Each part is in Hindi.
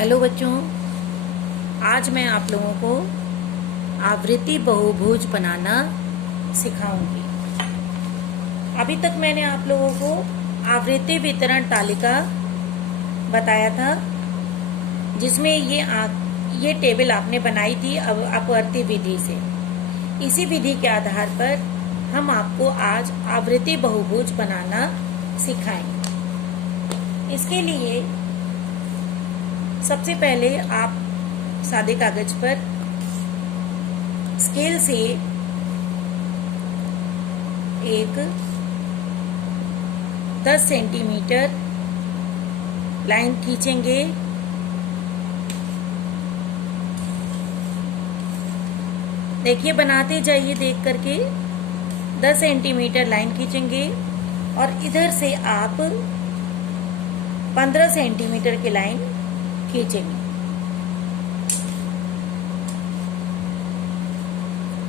हेलो बच्चों, आज मैं आप लोगों को आवृत्ति बहुभुज बनाना सिखाऊंगी। अभी तक मैंने आप लोगों को आवृत्ति वितरण तालिका बताया था, जिसमें ये टेबल आपने बनाई थी अपवर्ती विधि से। इसी विधि के आधार पर हम आपको आज आवृत्ति बहुभुज बनाना सिखाएंगे। इसके लिए सबसे पहले आप सादे कागज पर स्केल से एक 10 सेंटीमीटर लाइन खींचेंगे। देखिए, बनाते जाइए देख करके। 10 सेंटीमीटर लाइन खींचेंगे और इधर से आप 15 सेंटीमीटर की लाइन खींचेंगे।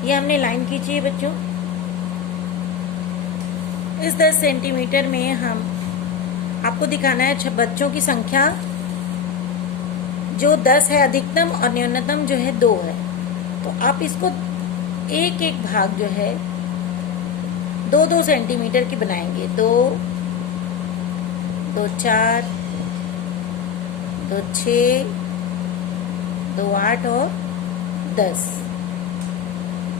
ये हमने लाइन खींची है बच्चों। इस 10 सेंटीमीटर में हम आपको दिखाना है बच्चों की संख्या, जो 10 है अधिकतम और न्यूनतम जो है 2 है। तो आप इसको एक एक भाग जो है 2-2 सेंटीमीटर की बनाएंगे। 2, 2 4, 2 6, 2 8 और 10।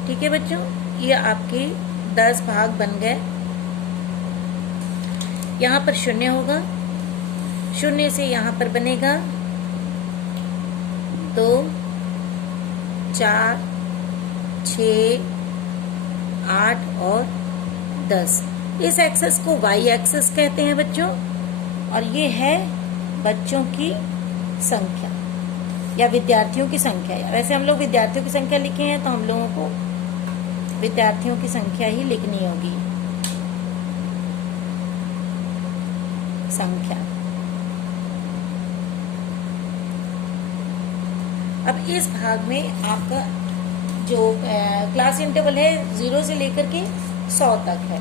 ठीक है बच्चों, ये आपके 10 भाग बन गए। यहाँ पर 0 होगा, 0 से यहाँ पर बनेगा 2, 4, 6, 8 और 10। इस एक्सेस को वाई एक्सेस कहते हैं बच्चों, और ये है बच्चों की संख्या या विद्यार्थियों की संख्या। वैसे हम लोग विद्यार्थियों की संख्या लिखे हैं, तो हम लोगों को विद्यार्थियों की संख्या ही लिखनी होगी। संख्या। अब इस भाग में आपका जो क्लास इंटरवल है 0 से लेकर के 100 तक है।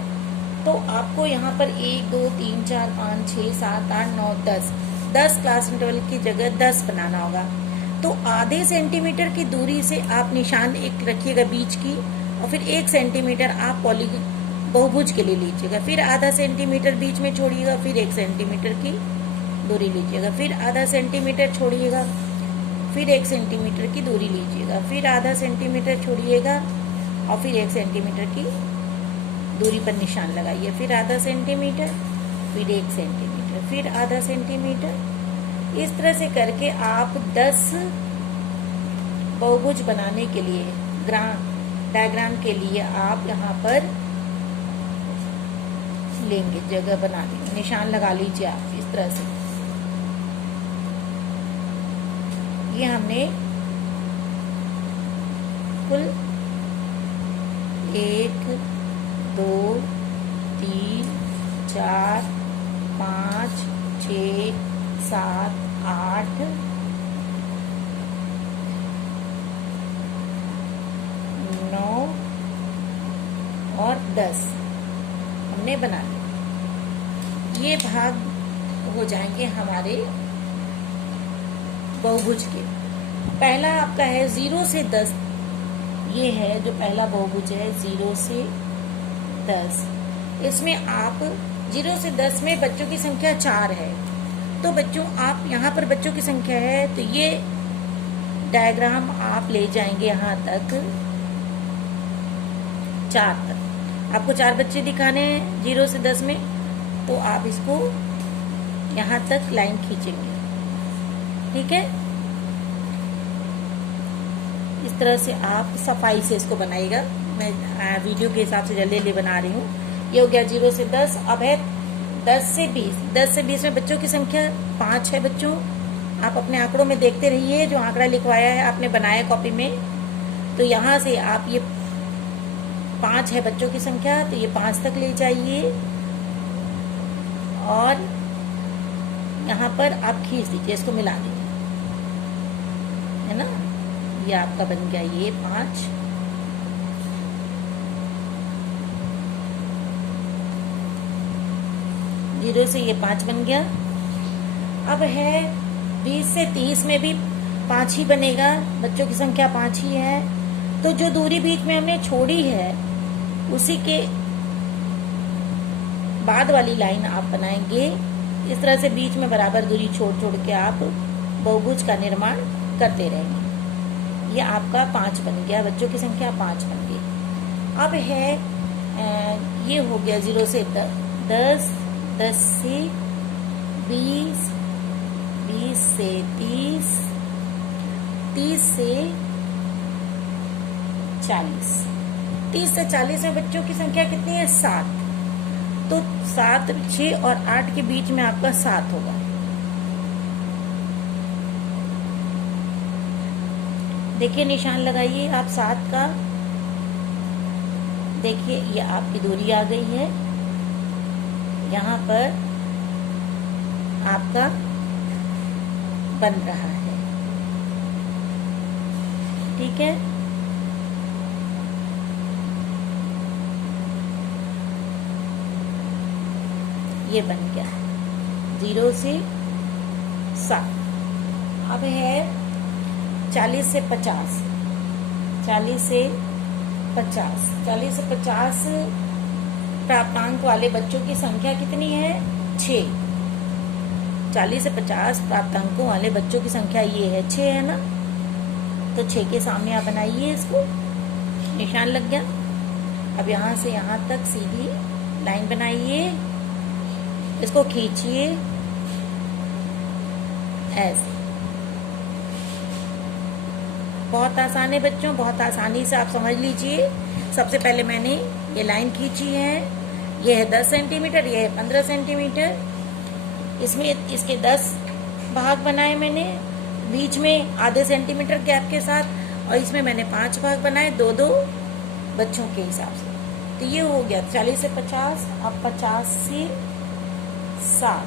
तो आपको यहाँ पर 1 2 3 4 5 6 7 8 9 10 क्लास इंटरवल की जगह 10 बनाना होगा। तो आधे सेंटीमीटर की दूरी से आप निशान एक रखिएगा बीच की, और फिर 1 सेंटीमीटर आप बहुभुज के लिए लीजिएगा। फिर आधा सेंटीमीटर बीच में छोड़िएगा, फिर 1 सेंटीमीटर की दूरी लीजिएगा, फिर आधा सेंटीमीटर छोड़िएगा, फिर 1 सेंटीमीटर की दूरी लीजिएगा, फिर आधा सेंटीमीटर छोड़िएगा और फिर 1 सेंटीमीटर की दूरी पर निशान लगाइए। फिर आधा सेंटीमीटर, फिर 1 सेंटीमीटर, फिर आधा सेंटीमीटर। इस तरह से करके आप 10 बहुभुज बनाने के लिए डायग्राम के लिए आप यहाँ पर लेंगे, जगह बना लेंगे, निशान लगा लीजिए आप इस तरह से। ये हमने कुल 1 2 3 4 5 6 7 8 9 और 10 हमने बना लिया। ये भाग हो जाएंगे हमारे बहुभुज के। पहला आपका है 0 से 10। ये है जो पहला बहुभुज है 0 से 10। इसमें आप 0 से 10 में बच्चों की संख्या 4 है। तो बच्चों, आप यहाँ पर बच्चों की संख्या है, तो ये डायग्राम आप ले जाएंगे यहाँ तक 4 तक। आपको 4 बच्चे दिखाने हैं 0 से 10 में, तो आप इसको यहाँ तक लाइन खींचेंगे। ठीक है, इस तरह से आप सफाई से इसको बनाइएगा। मैं वीडियो के हिसाब से जल्दी जल्दी बना रही हूँ। ये हो गया 0 से 10। अब है 10 से 20। 10 से 20 में बच्चों की संख्या 5 है बच्चों। आप अपने आंकड़ों में देखते रहिए, जो आंकड़ा लिखवाया है आपने बनाया कॉपी में, तो यहाँ से आप ये 5 है बच्चों की संख्या, तो ये 5 तक ले जाइए और यहाँ पर आप खींच दीजिए, इसको मिला दीजिए, है ना। ये आपका बन गया ये 5। 0 से ये 5 बन गया। अब है 20 से 30 में भी 5 ही बनेगा, बच्चों की संख्या 5 ही है। तो जो दूरी बीच में हमने छोड़ी है उसी के बाद वाली लाइन आप बनाएंगे। इस तरह से बीच में बराबर दूरी छोड़ छोड़ के आप बहुभुज का निर्माण करते रहेंगे। ये आपका 5 बन गया, बच्चों की संख्या 5 बन गई। अब है ये हो गया 0 से 10, 10 से 20, 20 से 30, 30 से 40, 30 से 40 में बच्चों की संख्या कितनी है? 7। तो 7, 6 और 8 के बीच में आपका 7 होगा। देखिए निशान लगाइए आप 7 का। देखिए ये आपकी दूरी आ गई है। यहाँ पर आपका बन रहा है, ठीक है। ये बन गया 0 से 7। अब है 40 से 50, 40 से 50, 40 से 50 प्राप्तांक वाले बच्चों की संख्या कितनी है? 6। 40 से 50 प्राप्तांकों वाले बच्चों की संख्या ये है 6 है ना। तो 6 के सामने आप बनाइए, इसको निशान लग गया। अब यहाँ से यहाँ तक सीधी लाइन बनाइए, इसको खींचिए ऐसे। बहुत आसान है बच्चों, बहुत आसानी से आप समझ लीजिए। सबसे पहले मैंने ये लाइन खींची है, ये है 10 सेंटीमीटर, ये है 15 सेंटीमीटर। इसमें इसके 10 भाग बनाए मैंने, बीच में आधे सेंटीमीटर गैप के साथ, और इसमें मैंने 5 भाग बनाए 2-2 बच्चों के हिसाब से। तो ये हो गया 40 से 50। अब 50 से 60,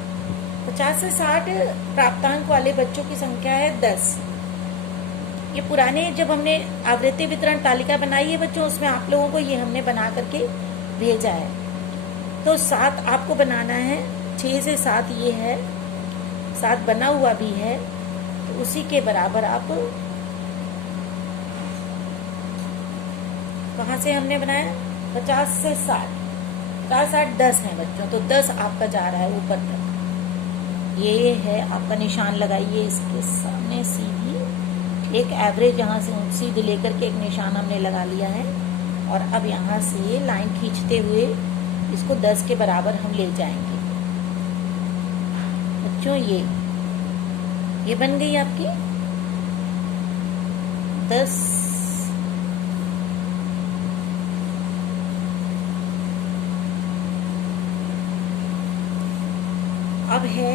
50 से 60 प्राप्तांक वाले बच्चों की संख्या है 10। ये पुराने जब हमने आवृत्ति वितरण तालिका बनाई है बच्चों, उसमें आप लोगों को ये हमने बना करके भेजा है। तो 7 आपको बनाना है, 6 से 7 ये है, 7 बना हुआ भी है। तो उसी के बराबर आप, कहाँ से हमने बनाया? 50 से 60, 50, 60, 10 है बच्चों। तो 10 आपका जा रहा है ऊपर तक। ये है आपका निशान लगाइए इसके सामने सीधी, एक एवरेज यहाँ से सीधी लेकर के एक निशान हमने लगा लिया है। और अब यहाँ से लाइन खींचते हुए इसको 10 के बराबर हम ले जाएंगे बच्चों। ये बन गई आपकी 10। अब है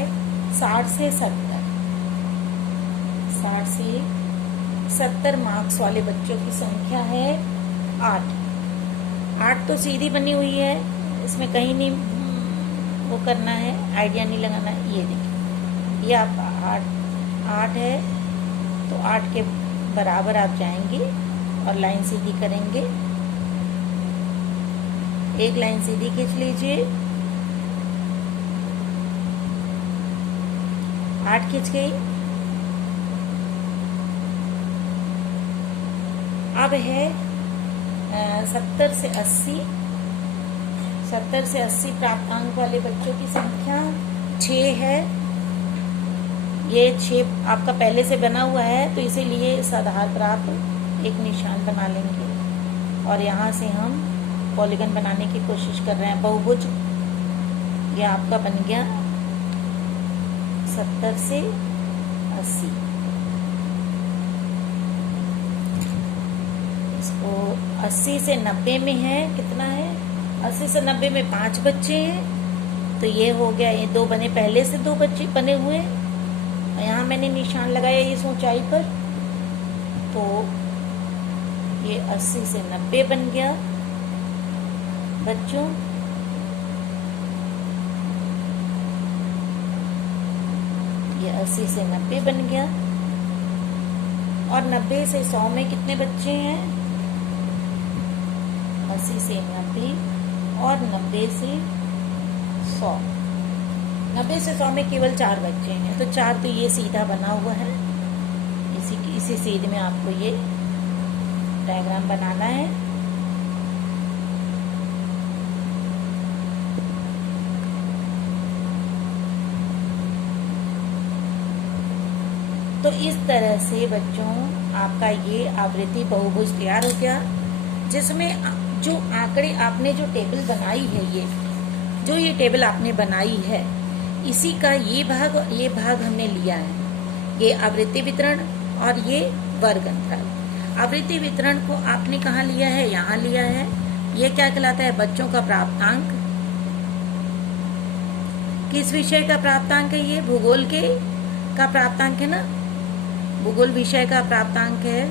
60 से 70, 60 से 70 मार्क्स वाले बच्चों की संख्या है 8। 8 तो सीधी बनी हुई है, इसमें कहीं नहीं वो करना है, आइडिया नहीं लगाना है। ये देखिए, ये आपका 8 है। तो 8 के बराबर आप जाएंगे और लाइन सीधी करेंगे। एक लाइन सीधी खींच लीजिए, 8 खींच गई। अब है 70 से 80, 70 से 80 प्राप्तांक वाले बच्चों की संख्या 6 है। ये 6 आपका पहले से बना हुआ है, तो इसीलिए इस आधार पर आप एक निशान बना लेंगे। और यहाँ से हम पॉलीगन बनाने की कोशिश कर रहे हैं, बहुभुज। ये आपका बन गया 70 से 80। इसको 80 से 90 में है, कितना है? 80 से 90 में 5 बच्चे हैं। तो ये हो गया, ये 2 बने, पहले से 2 बच्चे बने हुए। यहाँ मैंने निशान लगाया इस ऊंचाई पर। तो ये 80 से 90 बन गया बच्चों। ये 80 से 90 बन गया। और 90 से 100 में कितने बच्चे हैं? 80 से 90 और 90 से 100। 90 से 100 में केवल 4 बच्चे हैं, तो 4 तो ये सीधा बना हुआ है। इसी सीध में आपको ये डायग्राम बनाना है। तो इस तरह से बच्चों आपका ये आवृत्ति बहुभुज तैयार हो गया, जिसमें जो आंकड़े आपने जो टेबल बनाई है, ये टेबल आपने बनाई है, इसी का ये भाग हमने लिया है। ये आवृत्ति वितरण और ये वर्ग अंतराल। आवृत्ति वितरण को आपने कहाँ लिया है? यहाँ लिया है। ये क्या कहलाता है? बच्चों का प्राप्तांक। किस विषय का प्राप्तांक है? ये भूगोल का प्राप्तांक है ना, भूगोल विषय का प्राप्तांक है।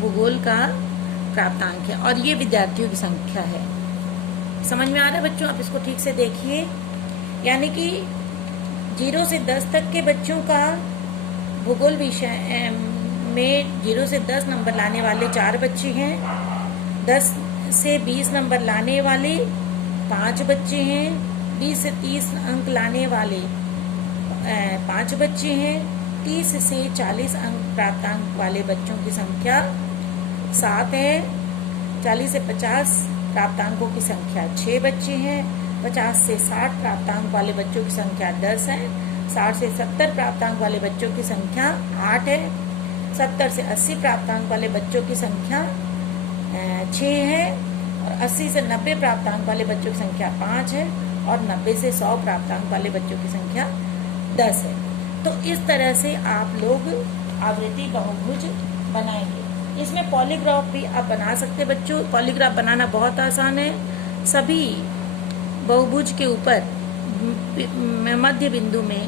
भूगोल का प्राप्तांक है और ये विद्यार्थियों की संख्या है। समझ में आ रहा है बच्चों? आप इसको ठीक से देखिए। यानी कि 0 से 10 तक के बच्चों का भूगोल विषय में 0 से 10 नंबर लाने वाले 4 बच्चे हैं। 10 से 20 नंबर लाने वाले 5 बच्चे हैं। 20 से 30 अंक लाने वाले 5 बच्चे हैं। 30 से 40 अंक प्राप्तांक वाले बच्चों की संख्या 7 है। 40 से 50 प्राप्तांकों की संख्या 6 बच्चे हैं। 50 से 60 प्राप्तांक वाले बच्चों की संख्या 10 है। 60 से 70 प्राप्तांक वाले बच्चों की संख्या 8 है। 70 से 80 प्राप्तांक वाले बच्चों की संख्या 6 है। और 80 से 90 प्राप्तांक वाले बच्चों की संख्या 5 है। और 90 से 100 प्राप्तांक वाले बच्चों की संख्या 10 है। तो इस तरह से आप लोग आवृत्ति बहुभुज बनाएंगे। इसमें पॉलीग्राफ भी आप बना सकते बच्चों। पॉलीग्राफ बनाना बहुत आसान है। सभी बहुभुज के ऊपर मध्य बिंदु में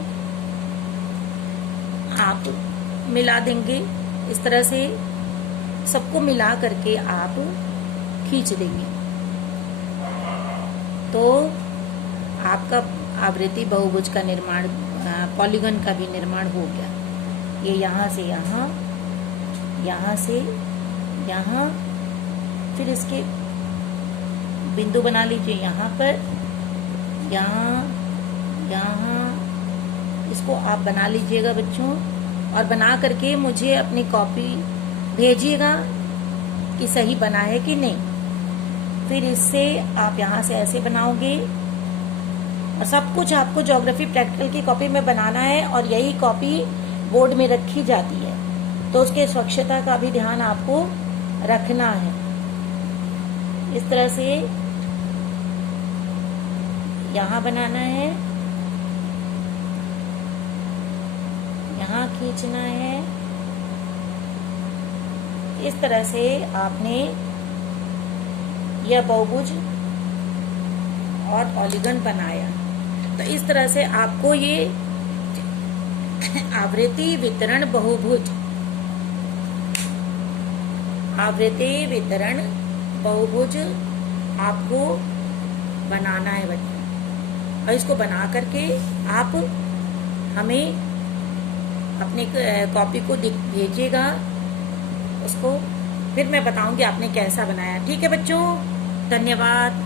आप मिला देंगे। इस तरह से सबको मिला करके आप खींच देंगे तो आपका आवृत्ति बहुभुज का निर्माण, पॉलीगन का भी निर्माण हो गया। ये यहाँ से यहाँ, यहाँ से यहाँ, फिर इसके बिंदु बना लीजिए यहाँ पर, यहाँ, यहाँ। इसको आप बना लीजिएगा बच्चों और बना करके मुझे अपनी कॉपी भेजिएगा कि सही बना है कि नहीं। फिर इससे आप यहाँ से ऐसे बनाओगे और सब कुछ आपको ज्योग्राफी प्रैक्टिकल की कॉपी में बनाना है और यही कॉपी बोर्ड में रखी जाती है, तो उसके स्वच्छता का भी ध्यान आपको रखना है। इस तरह से यहाँ बनाना है, यहाँ खींचना है। इस तरह से आपने यह बहुभुज और पॉलीगन बनाया। तो इस तरह से आपको ये आवृत्ति वितरण बहुभुज, आवृत्ति वितरण बहुभुज आपको बनाना है बच्चों। और इसको बना करके आप हमें अपनी कॉपी को भेजिएगा उसको, फिर मैं बताऊंगी आपने कैसा बनाया। ठीक है बच्चों, धन्यवाद।